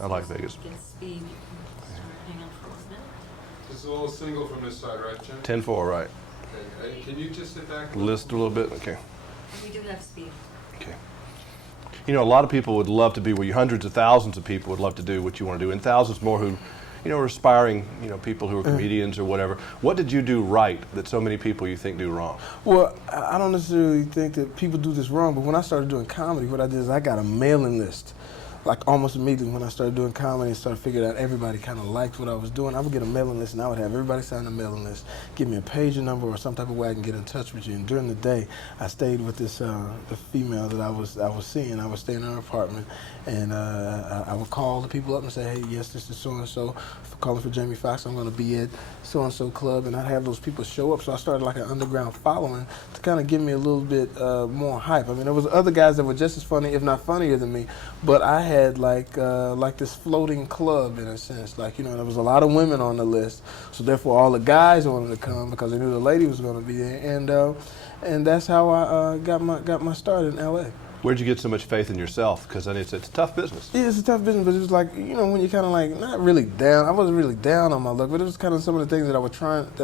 I like Vegas. Get speed. You can start hang on for 1 minute. This is a little single from this side, right, Jim? 10-4, right. Okay. Can you just sit back? List a little bit, okay. We do have speed. Okay. You know, a lot of people would love to be where you, hundreds of thousands of people would love to do what you want to do, and thousands more who, you know, are aspiring, you know, people who are comedians or whatever. What did you do right that so many people you think do wrong? Well, I don't necessarily think that people do this wrong, but when I started doing comedy, what I did is I got a mailing list. Like almost immediately when I started doing comedy and started figuring out everybody kind of liked what I was doing, I would get a mailing list and I would have everybody sign a mailing list, give me a pager number or some type of way I can get in touch with you. And during the day, I stayed with this the female that I was seeing. I would stay in her apartment, and I would call the people up and say, hey, yes, this is so and so. Calling for Jamie Foxx. I'm going to be at so and so club, and I'd have those people show up. So I started like an underground following to kind of give me a little bit more hype. I mean, there was other guys that were just as funny, if not funnier than me, but I had like this floating club in a sense. Like, you know, there was a lot of women on the list, so therefore all the guys wanted to come because they knew the lady was going to be there, and that's how I got my start in L.A. Where'd you get so much faith in yourself? Because it's a tough business. Yeah, it's a tough business, but it was like, you know, when you're kind of like not really down. I wasn't really down on my luck, but it was kind of some of the things that I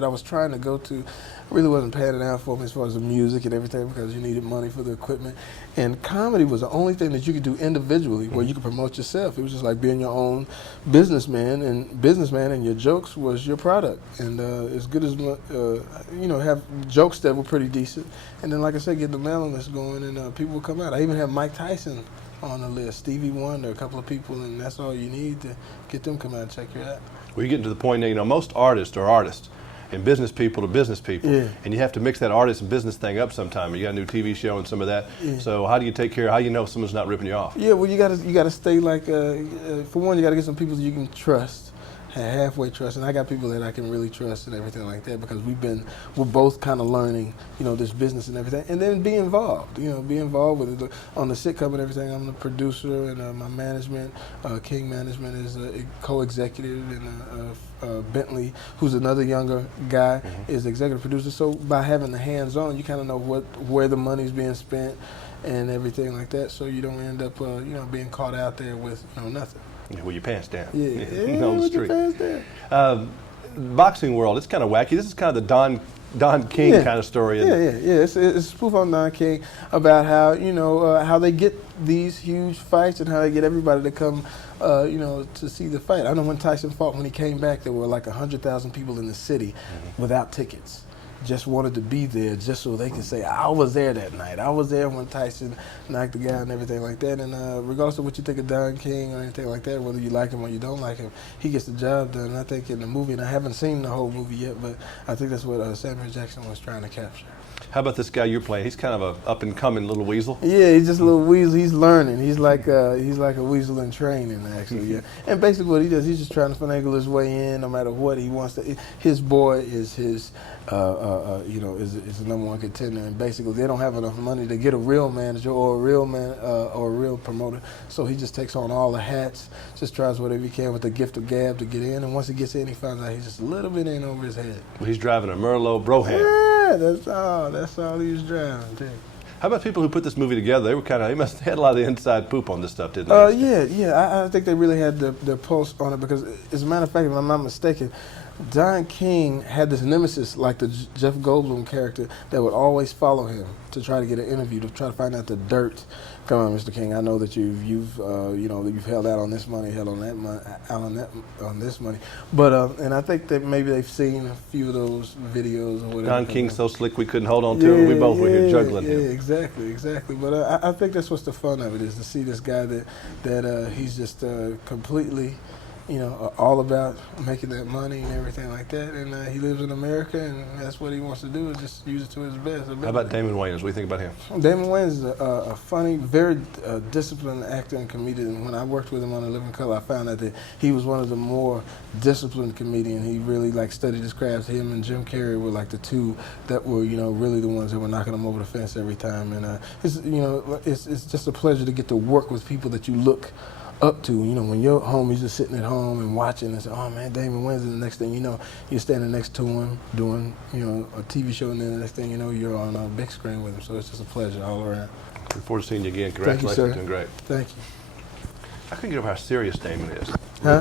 was trying to go to. Really wasn't panning out for me as far as the music and everything because you needed money for the equipment. And comedy was the only thing that you could do individually where you could promote yourself. It was just like being your own businessman, and your jokes was your product. And as good as, you know, have jokes that were pretty decent. And then, like I said, get the mailing list going and people would come out. I even had Mike Tyson on the list, Stevie Wonder, a couple of people, and that's all you need to get them come out and check you out. Well, you're getting to the point now, you know, most artists are artists. And business people to business people, yeah. And you have to mix that artist and business thing up sometime. You got a new TV show and some of that. Yeah. So how do you take care? How do you know if someone's not ripping you off? Yeah, well, you gotta stay like for one, you gotta get some people that you can trust, halfway trust, and I got people that I can really trust and everything like that because we're both kind of learning, you know, this business and everything, and then be involved, you know, be involved with it on the sitcom and everything. I'm the producer and my management, King Management is a co-executive, and Bentley, who's another younger guy, is executive producer. So by having the hands-on, you kind of know where the money's being spent and everything like that. So you don't end up, you know, being caught out there with, you know, nothing. Yeah, with your pants down. Yeah, on the with street. your pants down. Boxing world, it's kind of wacky. This is kind of the Don King kind of story. Yeah. It's a spoof on Don King about how, you know, how they get these huge fights and how they get everybody to come, you know, to see the fight. I know when Tyson fought, when he came back, there were like 100,000 people in the city without tickets. Just wanted to be there just so they could say, I was there that night. I was there when Tyson knocked the guy and everything like that. And regardless of what you think of Don King or anything like that, whether you like him or you don't like him, he gets the job done. And I think in the movie, and I haven't seen the whole movie yet, but I think that's what Samuel Jackson was trying to capture. How about this guy you're playing? He's kind of a up-and-coming little weasel. Yeah, he's just a little weasel. He's learning. He's like a weasel in training, actually. Yeah. And basically, what he does, he's just trying to finagle his way in, no matter what he wants to. His boy is his, you know, is the number one contender, and basically, they don't have enough money to get a real manager or a real or a real promoter. So he just takes on all the hats, just tries whatever he can with the gift of gab to get in, and once he gets in, he finds out he's just a little bit in over his head. Well, he's driving a Merlot Broham. Yeah, that's all he was driving, too. How about people who put this movie together? They must have had a lot of inside poop on this stuff, didn't they? Yeah. I think they really had their pulse on it because, as a matter of fact, if I'm not mistaken, Don King had this nemesis, like the Jeff Goldblum character, that would always follow him to try to get an interview, to try to find out the dirt. Come on, Mr. King, I know that you've you know, that you've held out on this money, held on that money, on this money. But and I think that maybe they've seen a few of those videos or whatever. Don King's so slick we couldn't hold on to him. We both were here juggling him. Yeah, exactly. But I think that's what's the fun of it, is to see this guy that he's just completely, you know, all about making that money and everything like that. And he lives in America, and that's what he wants to do, is just use it to his best. How about Damon Wayans? What do you think about him? Damon Wayans is a funny, very disciplined actor and comedian. When I worked with him on A Living Color, I found out that he was one of the more disciplined comedians. He really studied his craft. Him and Jim Carrey were like the two that were, you know, really the ones that were knocking him over the fence every time. And it's just a pleasure to get to work with people that you look up to. You know, when your homie's just sitting at home and watching and say, oh man, Damon Wayans, and the next thing you know, you're standing next to him doing, you know, a TV show, and then the next thing you know, you're on a big screen with him. So it's just a pleasure all around. Look forward to seeing you again. Congratulations. Thank you, sir. Doing great. Thank you. I couldn't get over how serious Damon is. Huh?